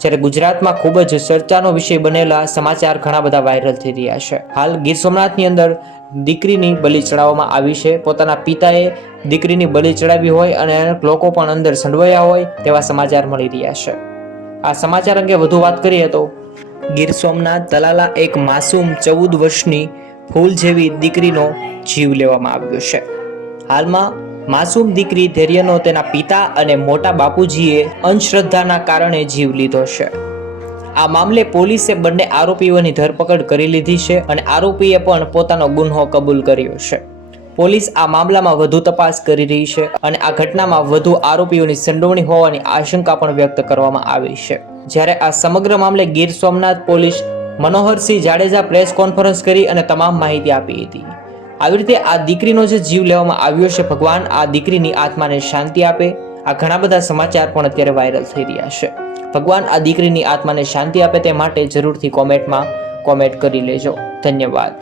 જ્યારે ગુજરાતમાં ખૂબ જ ચર્ચાનો વિષય બનેલા સમાચાર ઘણા બધા વાયરલ થઈ રહ્યા છે। હાલ ગીર સોમનાથની અંદર દીકરીની બલિ ચડાવવામાં આવી છે। પોતાના પિતાએ દીકરીની બલિ ચડાવી હોય અને લોકો પણ અંદર સંડવાયા હોય તેવા સમાચાર મળી રહ્યા છે। આ સમાચાર અંગે વધુ વાત કરીએ તો ગીર સોમનાથ તલાલા એક માસૂમ 14 વર્ષની ફૂલ જેવી દીકરીનો જીવ લેવામાં આવ્યો છે। હાલમાં માસૂમ દીકરી ધૈર્યનો તેના પિતા અને મોટા બાપુજીએ અંધશ્રદ્ધાના કારણે જીવ લીધો છે। આ મામલે પોલીસે બંને આરોપીઓની ધરપકડ કરી લીધી છે અને આરોપીએ પણ પોતાનો ગુનો કબૂલ કર્યો છે। પોલીસ આ મામલામાં વધુ તપાસ કરી રહી છે અને આ ઘટનામાં વધુ આરોપીઓની સંડોવણી હોવાની આશંકા પણ વ્યક્ત કરવામાં આવી છે। જ્યારે આ સમગ્ર મામલે Gir Somnath police Manoharsinh Jadeja press conference કરી અને તમામ માહિતી આપી હતી। આવી રીતે આ દીકરીનો જે જીવ લેવામાં આવ્યો છે, ભગવાન આ દીકરીની આત્માને શાંતિ આપે। આ ઘણા બધા સમાચાર પણ અત્યારે વાયરલ થઈ રહ્યા છે। ભગવાન આ દીકરીની આત્માને શાંતિ આપે તે માટે જરૂરથી કોમેન્ટમાં કોમેન્ટ કરી લેજો। ધન્યવાદ।